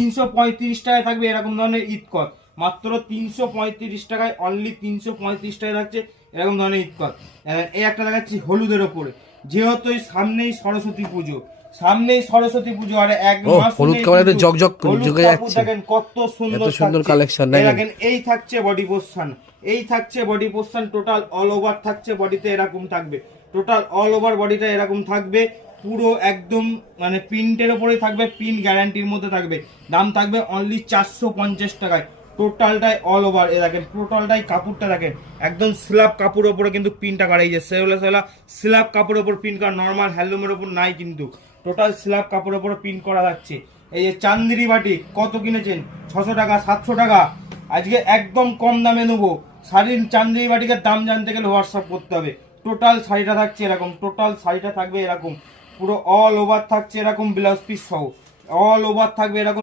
335 টাকায় থাকবে এরকম ধরনের ইটকট, মাত্র 335 টাকায়, অনলি 335 টাকায় থাকছে এরকম ধরনের ইটকট। এই একটা দেখাচ্ছি হলুদের ওপরে, যেহেতু সামনেই সরস্বতী পুজো, আর এক মাস হলুদ কালারে জকজক জুকে যাচ্ছে, দেখেন কত সুন্দর সুন্দর কালেকশন দেখেন। এই থাকছে body portion, total all over থাকছে বডিতে এরকম থাকবে, টোটাল অল ওভার বডিটা এরকম থাকবে, পুরো একদম মানে প্রিন্টের ওপরে থাকবে, প্রিন্ট গ্যারান্টির মধ্যে থাকবে। দাম থাকবে অনলি 450 টাকায়, টোটালটাই অল ওভার। এ দেখেন টোটালটাই কাপড়টা দেখেন একদম স্ল্যাব কাপড়ের ওপরে কিন্তু প্রিন্টটা করা, এই যে সেলা স্ল্যাব কাপড়ের ওপর প্রিন্ট করা, নর্মাল হ্যান্ডলুমের ওপর নাই কিন্তু, টোটাল স্ল্যাব কাপড়ের ওপর প্রিন্ট করা যাচ্ছে। এই যে চান্দেরি বাটি কত কিনেছেন, 600 টাকা 700 টাকা, আজকে একদম কম দামে নেবো। শাড়ির চান্দেরি বাটিকের দাম জানতে গেলে হোয়াটসঅ্যাপ করতে হবে। টোটাল শাড়িটা থাকছে এরকম, টোটাল শাড়িটা থাকবে এরকম, পুরো অল ওভার থাকছে এরকম, ব্লাউজ পিস সহ অল ওভার থাকবে এরকম।